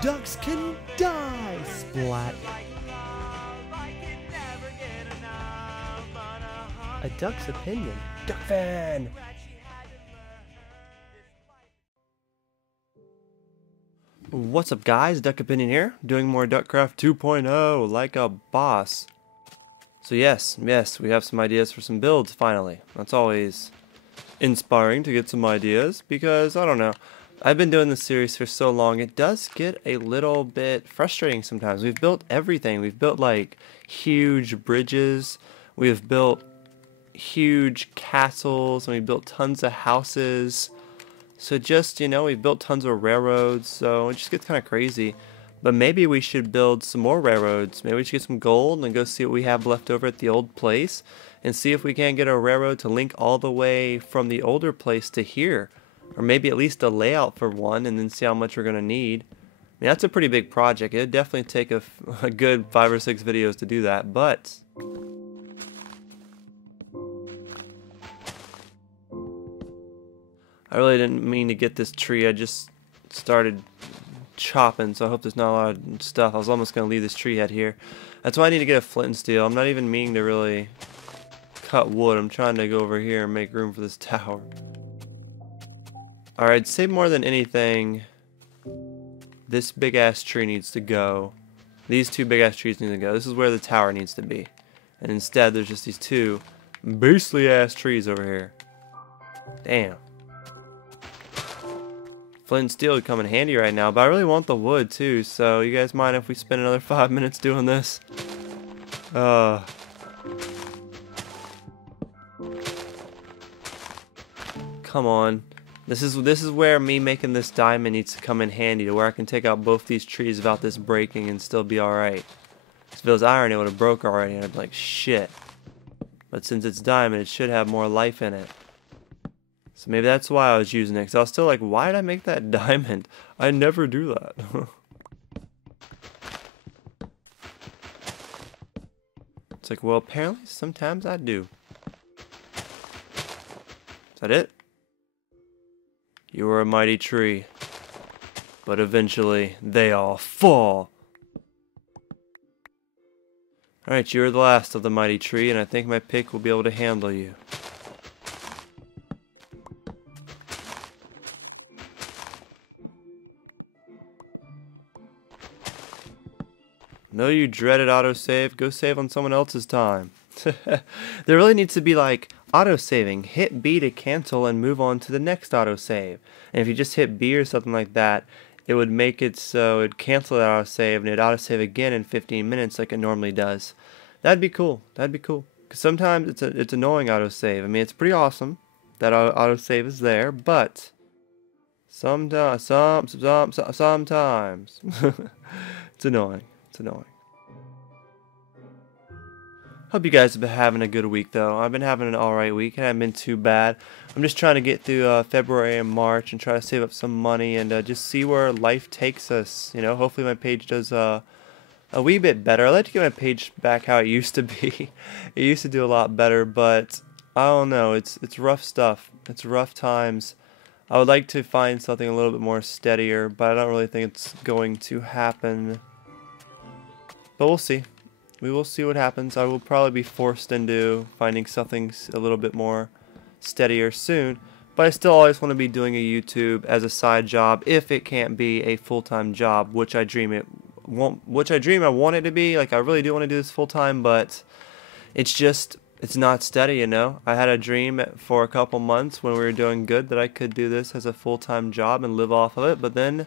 ducks can die! Splat. A duck's opinion. Duck fan! What's up guys, Duck Opinion here, doing more Duckcraft 2.0 like a boss. So yes, we have some ideas for some builds finally. That's always inspiring to get some ideas because, I don't know, I've been doing this series for so long, it does get a little bit frustrating sometimes. We've built everything. We've built like huge bridges, we've built huge castles, and we built tons of houses. So just, you know, we've built tons of railroads, so it just gets kind of crazy. But maybe we should build some more railroads. Maybe we should get some gold and go see what we have left over at the old place and see if we can't get a railroad to link all the way from the older place to here. Or maybe at least a layout for one and then see how much we're going to need. I mean, that's a pretty big project. It'd definitely take a good 5 or 6 videos to do that, but I really didn't mean to get this tree. I just started chopping, so I hope there's not a lot of stuff. I was almost going to leave this tree head here. That's why I need to get a flint and steel. I'm not even meaning to really cut wood. I'm trying to go over here and make room for this tower. Alright, say more than anything, this big ass tree needs to go. These two big ass trees need to go. This is where the tower needs to be. And instead there's just these two beastly ass trees over here. Damn. Flint and steel would come in handy right now, but I really want the wood too, so you guys mind if we spend another 5 minutes doing this? Come on. This is where me making this diamond needs to come in handy, to where I can take out both these trees without this breaking and still be alright. If it was iron, it would have broke already, and I'd be like, shit. But since it's diamond, it should have more life in it. So maybe that's why I was using it, because I was still like, why did I make that diamond? I never do that. It's like, well, apparently sometimes I do. Is that it? You are a mighty tree, but eventually they all fall. Alright, you are the last of the mighty tree, and I think my pick will be able to handle you. No, you dreaded autosave. Go save on someone else's time. There really needs to be like autosaving. Hit B to cancel and move on to the next autosave. And if you just hit B or something like that, it would make it so it'd cancel that autosave and it'd autosave again in 15 minutes like it normally does. That'd be cool. That'd be cool. Because sometimes it's annoying autosave. I mean, it's pretty awesome that autosave is there, but sometimes it's annoying. It's annoying. Hope you guys have been having a good week though. I've been having an alright week. It hasn't been too bad. I'm just trying to get through February and March and try to save up some money and just see where life takes us. You know, hopefully my page does a wee bit better. I'd like to get my page back how it used to be. It used to do a lot better, but I don't know. It's rough stuff. It's rough times. I would like to find something a little bit more steadier, but I don't really think it's going to happen. But we'll see. We will see what happens. I will probably be forced into finding something a little bit more steadier soon. But I still always want to be doing a YouTube as a side job if it can't be a full-time job, which I dream I want it to be. Like, I really do want to do this full-time, but it's not steady, you know. I had a dream for a couple months when we were doing good that I could do this as a full-time job and live off of it, but then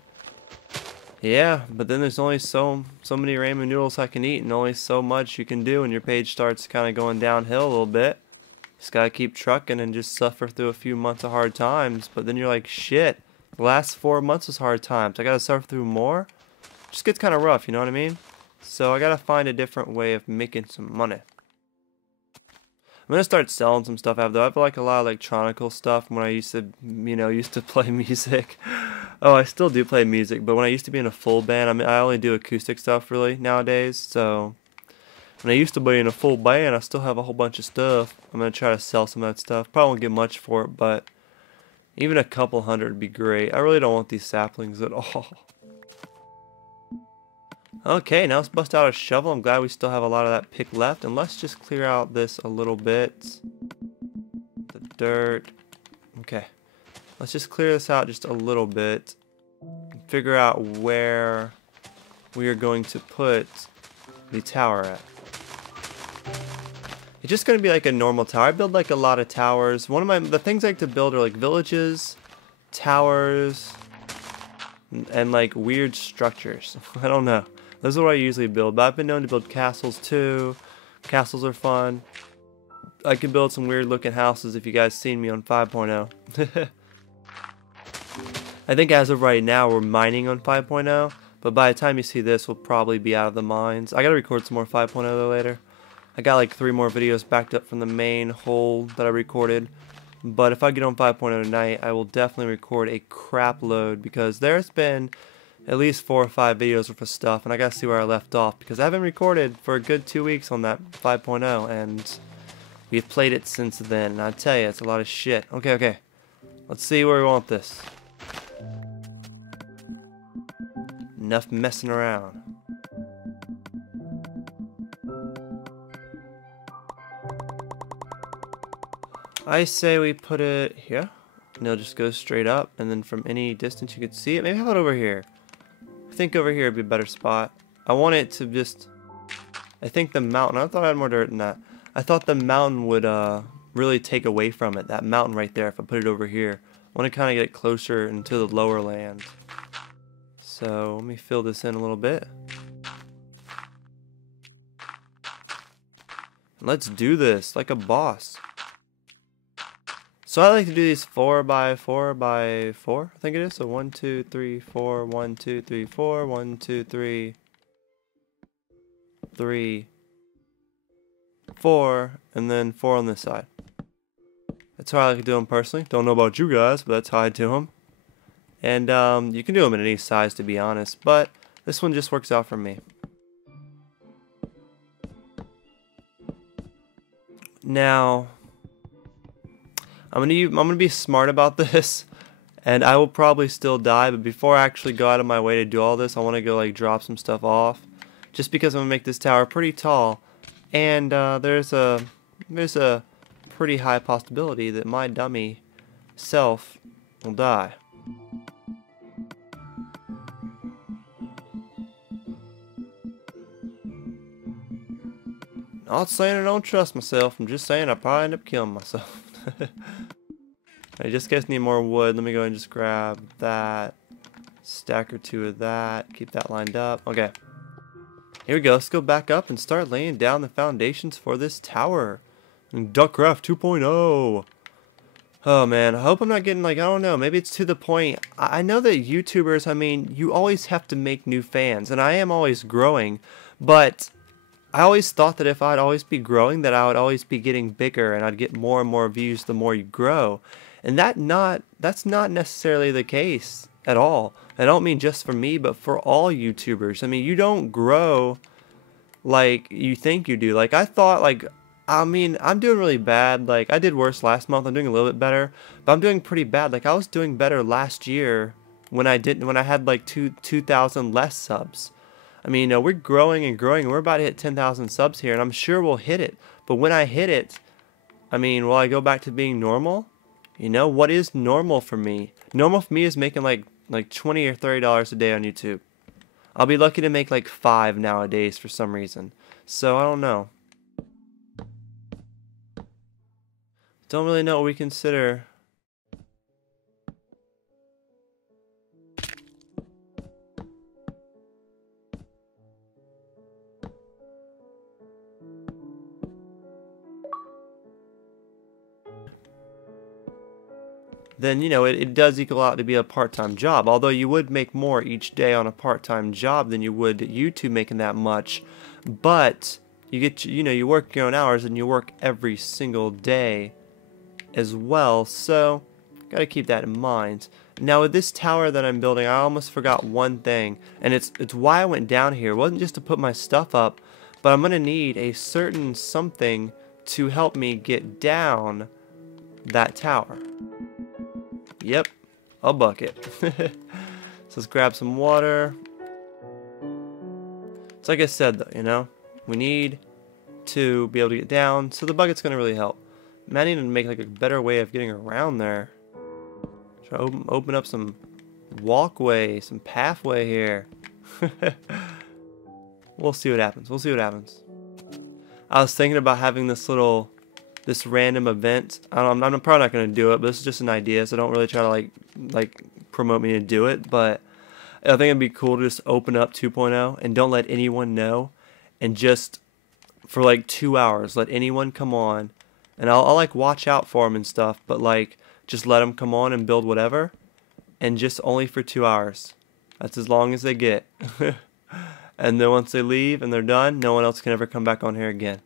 there's only so many ramen noodles I can eat and only so much you can do, and your page starts kind of going downhill a little bit. Just gotta keep trucking and just suffer through a few months of hard times, but then you're like, shit, the last 4 months was hard times. I gotta suffer through more? Just gets kind of rough, you know what I mean? So I gotta find a different way of making some money. I'm gonna start selling some stuff I have though. I have like a lot of electronical stuff when I used to play music. Oh, I still do play music, but when I used to be in a full band, I mean, I only do acoustic stuff really nowadays. So when I used to be in a full band, I still have a whole bunch of stuff. I'm gonna try to sell some of that stuff. Probably won't get much for it, but even a couple hundred would be great. I really don't want these saplings at all. Okay, now let's bust out a shovel. I'm glad we still have a lot of that pick left. And let's just clear out this a little bit. The dirt. Okay. Let's just clear this out just a little bit. Figure out where we are going to put the tower at. It's just going to be like a normal tower. I build like a lot of towers. The things I like to build are like villages, towers, and like weird structures. I don't know. Those are what I usually build, but I've been known to build castles too. Castles are fun. I can build some weird looking houses if you guys seen me on 5.0. I think as of right now we're mining on 5.0, but by the time you see this we'll probably be out of the mines. I gotta record some more 5.0 though later. I got like 3 more videos backed up from the main hole that I recorded, but if I get on 5.0 tonight I will definitely record a crap load because there's been at least 4 or 5 videos worth of stuff and I gotta see where I left off because I haven't recorded for a good 2 weeks on that 5.0 and we've played it since then and I tell you it's a lot of shit. Okay. Let's see where we want this. Enough messing around. I say we put it here, and it'll just go straight up, and then from any distance you can see it. Maybe how about over here? I think over here would be a better spot. I want it to just... I think the mountain... I thought I had more dirt than that. I thought the mountain would really take away from it. That mountain right there, if I put it over here. I want to kind of get it closer into the lower land. So let me fill this in a little bit. Let's do this like a boss. So I like to do these 4 by 4 by 4, I think it is. So 1, 2, 3, 4, 1, 2, 3, 4, 1, 2, 3, 3, 4, and then 4 on this side. That's how I like to do them personally. Don't know about you guys, but that's how I do them. And you can do them in any size to be honest, but this one just works out for me. Now, I'm gonna be smart about this, and I will probably still die. But before I actually go out of my way to do all this, I want to go like drop some stuff off, just because I'm gonna make this tower pretty tall, and there's a pretty high possibility that my dummy self will die. Not saying I don't trust myself, I'm just saying I probably end up killing myself. I just guess need more wood. Let me go and just grab that. Stack or 2 of that. Keep that lined up. Okay. Here we go. Let's go back up and start laying down the foundations for this tower. Duckcraft 2.0. Oh man, I hope I'm not getting like, I don't know, maybe it's to the point. I know that YouTubers, I mean, you always have to make new fans, and I am always growing, but I always thought that if I'd always be growing, that I would always be getting bigger, and I'd get more and more views the more you grow. And that's not necessarily the case at all. I don't mean just for me, but for all YouTubers. I mean, you don't grow like you think you do. Like I thought, like, I mean, I'm doing really bad. Like I did worse last month. I'm doing a little bit better, but I'm doing pretty bad. Like I was doing better last year when I had like 2,000 less subs. I mean, we're growing and growing, and we're about to hit 10,000 subs here, and I'm sure we'll hit it. But when I hit it, I mean, will I go back to being normal? You know, what is normal for me? Normal for me is making like $20 or $30 a day on YouTube. I'll be lucky to make like 5 nowadays for some reason. So I don't know. Don't really know what we consider. Then, you know, it does equal out to be a part-time job. Although you would make more each day on a part-time job than you would YouTube making that much. But you get, you know, you work your own hours and you work every single day as well. So, gotta keep that in mind. Now with this tower that I'm building, I almost forgot one thing. And it's why I went down here. It wasn't just to put my stuff up, but I'm gonna need a certain something to help me get down that tower. Yep, a bucket. So let's grab some water. It's like I said though, you know, we need to be able to get down, so the bucket's gonna really help. Man, I need to make like a better way of getting around there. Try to open up some walkway, some pathway here. We'll see what happens. We'll see what happens. I was thinking about having this random event. I'm probably not gonna do it, but this is just an idea, so don't really try to like promote me to do it. But I think it'd be cool to just open up 2.0 and don't let anyone know, and just for like 2 hours let anyone come on, and I'll like watch out for them and stuff, but like just let them come on and build whatever, and just only for 2 hours. That's as long as they get. And then once they leave and they're done, no one else can ever come back on here again.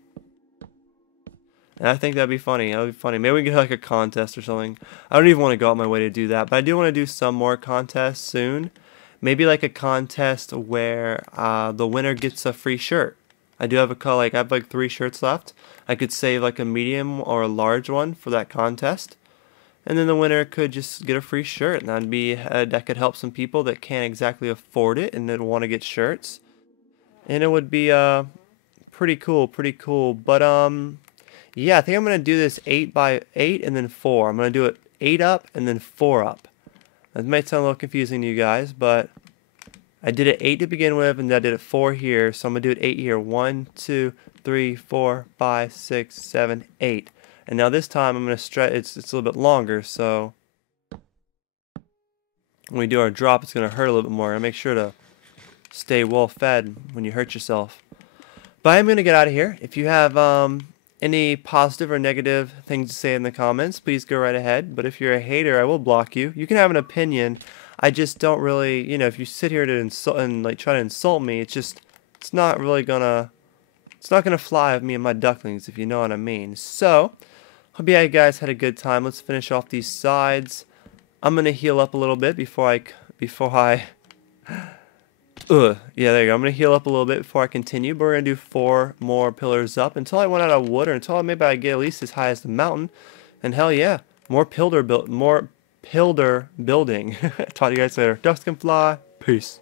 And I think that'd be funny. That'd be funny. Maybe we can get like a contest or something. I don't even want to go out my way to do that, but I do want to do some more contests soon. Maybe like a contest where the winner gets a free shirt. I do have I have like 3 shirts left. I could save like a medium or a large one for that contest, and then the winner could just get a free shirt, and that could help some people that can't exactly afford it and then want to get shirts, and it would be pretty cool, pretty cool. But yeah, I think I'm gonna do this 8 by 8 and then 4. I'm gonna do it 8 up and then 4 up. That might sound a little confusing to you guys, but I did it 8 to begin with, and I did it 4 here, so I'm going to do it 8 here. 1, 2, 3, 4, 5, 6, 7, 8. And now this time I'm going to stretch, it's a little bit longer, so when we do our drop, it's going to hurt a little bit more. And make sure to stay well fed when you hurt yourself. But I'm going to get out of here. If you have any positive or negative things to say in the comments, please go right ahead. But if you're a hater, I will block you. You can have an opinion. I just don't really, you know, if you sit here to insult and like try to insult me, it's not gonna fly with me and my ducklings, if you know what I mean. So, hope you guys had a good time. Let's finish off these sides. I'm gonna heal up a little bit before I yeah, there you go. I'm gonna heal up a little bit before I continue. But we're gonna do 4 more pillars up until I run out of wood, or until maybe I get at least as high as the mountain. And hell yeah, more pillar building. Talk to you guys later. Ducks can fly. Peace.